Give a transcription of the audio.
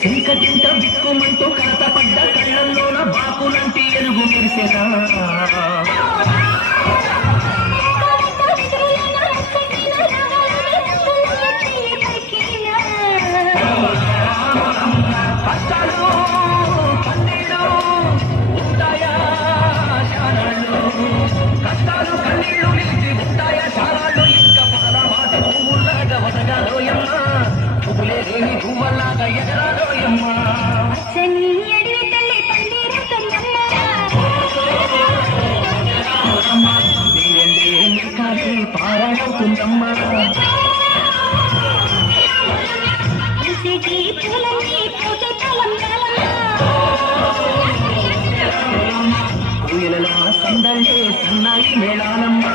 చీకటింట బిక్కుమంటూ కలతపడ్డ కళ్ళల్లోన బాకులంటి ఎరుగు మెరిసేనా ఎగరాలోయమ్మా. పువ్వులేని భూమల్లాగా ఎగరాలోయమ్మా. పారాడుతుందమ్మా ఊయలలా సందంటే సన్నాయి మేళాలమ్మా.